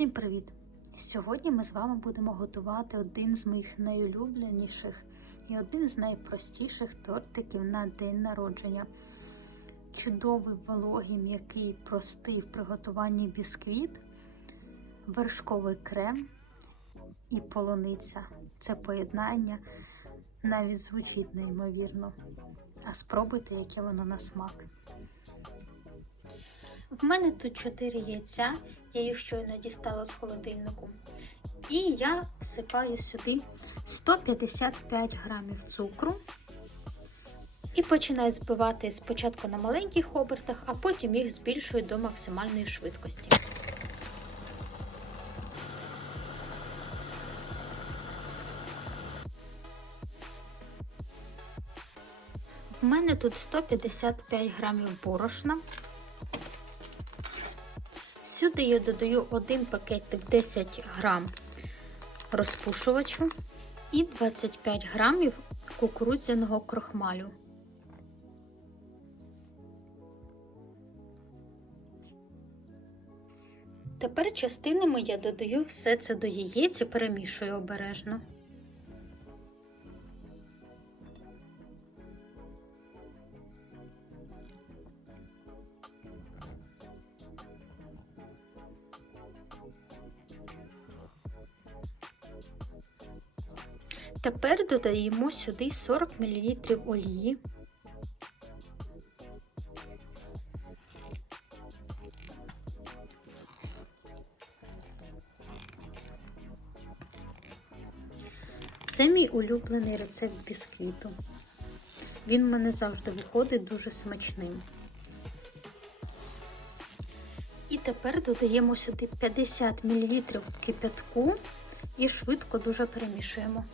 Всім привіт! Сьогодні ми з вами будемо готувати один з моїх найулюбленіших і один з найпростіших тортиків на день народження. Чудовий вологий, м'який, простий в приготуванні бісквіт, вершковий крем і полуниця. Це поєднання навіть звучить неймовірно. А спробуйте, яке воно на смак. В мене тут 4 яйця, я їх щойно дістала з холодильнику. І я всипаю сюди 155 грамів цукру. І починаю збивати спочатку на маленьких обертах, а потім їх збільшую до максимальної швидкості. В мене тут 155 грамів борошна. Сюди я додаю один пакетик 10 грам розпушувачу і 25 грамів кукурудзяного крохмалю. Тепер частинами я додаю все це до яєць і перемішую обережно. Тепер додаємо сюди 40 мл олії. Це мій улюблений рецепт бісквіту. Він в мене завжди виходить дуже смачним. І тепер додаємо сюди 50 мл кипятку і швидко дуже перемішуємо.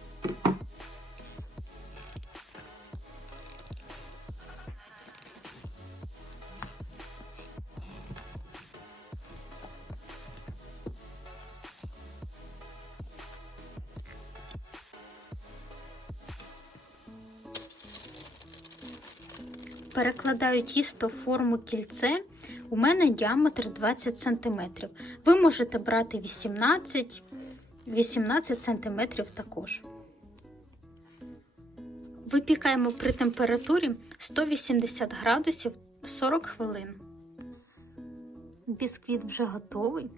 Перекладаю тісто в форму кільце. У мене діаметр 20 см. Ви можете брати 18 18 см також. Випікаємо при температурі 180 градусів 40 хвилин. Бісквіт вже готовий.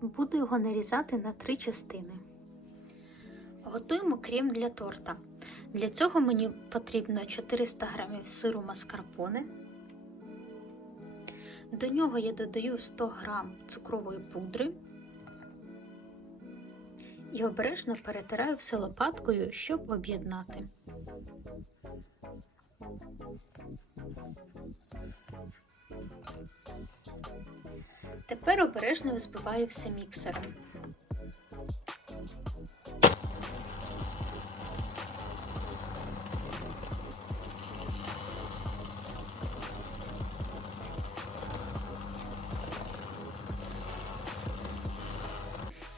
Буду його нарізати на три частини. Готуємо крем для торта. Для цього мені потрібно 400 г сиру маскарпоне. До нього я додаю 100 г цукрової пудри і обережно перетираю все лопаткою, щоб об'єднати. Тепер обережно взбиваю все міксером.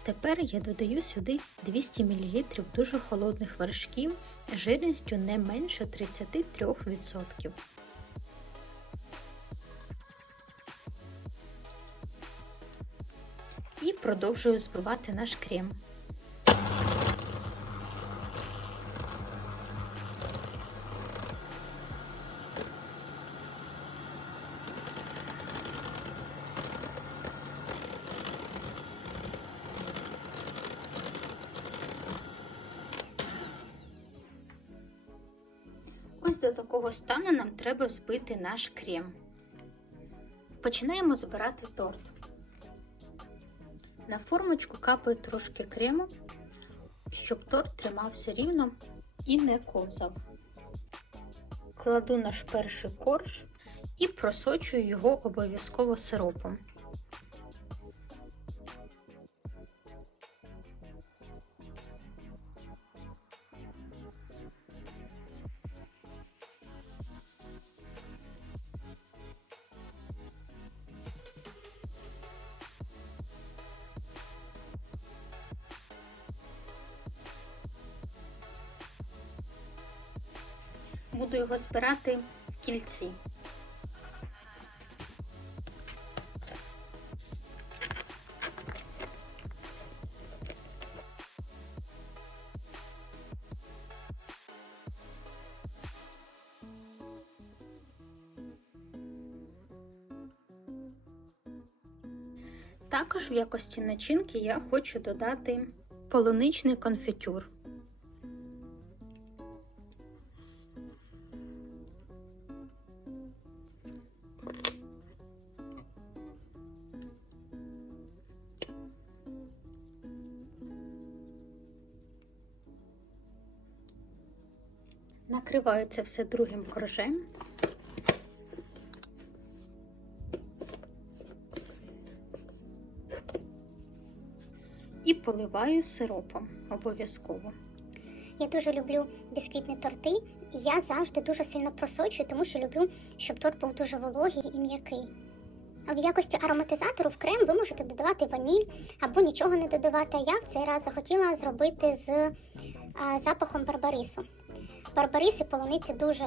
Тепер я додаю сюди 200 мл дуже холодних вершків жирністю не менше 33%. І продовжую збивати наш крем. До такого стану нам треба збити наш крем. Починаємо збирати торт. На формочку капаю трошки крему, щоб торт тримався рівно і не ковзав. Кладу наш перший корж і просочую його обов'язково сиропом. Буду його збирати в кільці. Також в якості начинки я хочу додати полуничний конфітюр. Накриваю це все другим коржем. І поливаю сиропом обов'язково. Я дуже люблю бісквітні торти, і я завжди дуже сильно просочую, тому що люблю, щоб торт був дуже вологий і м'який. В якості ароматизатору в крем ви можете додавати ваніль або нічого не додавати. Я в цей раз захотіла зробити з запахом барбарису. Барбарис і полуниця дуже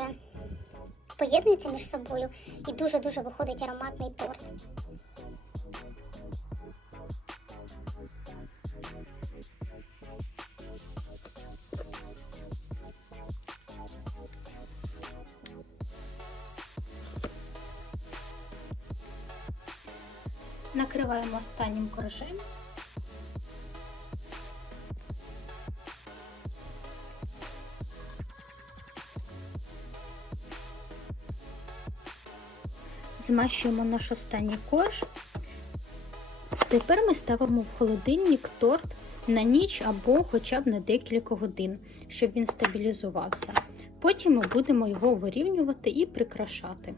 поєднуються між собою і дуже-дуже виходить ароматний торт. Накриваємо останнім коржем. Змащуємо наш останній корж. Тепер ми ставимо в холодильник торт на ніч або хоча б на декілька годин, щоб він стабілізувався. Потім ми будемо його вирівнювати і прикрашати.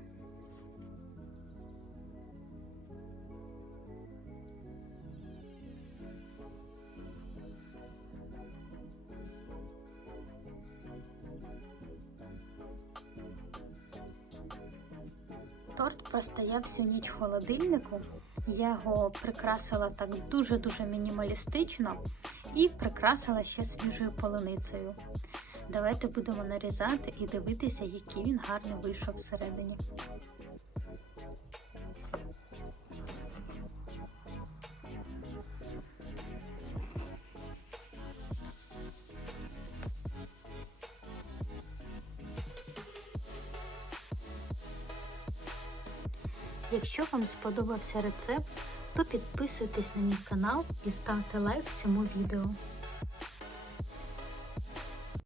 Торт простояв всю ніч в холодильнику. Я його прикрасила так дуже-дуже мінімалістично і прикрасила ще свіжою полуницею. Давайте будемо нарізати і дивитися, який він гарний вийшов всередині. Якщо вам сподобався рецепт, то підписуйтесь на мій канал і ставте лайк цьому відео.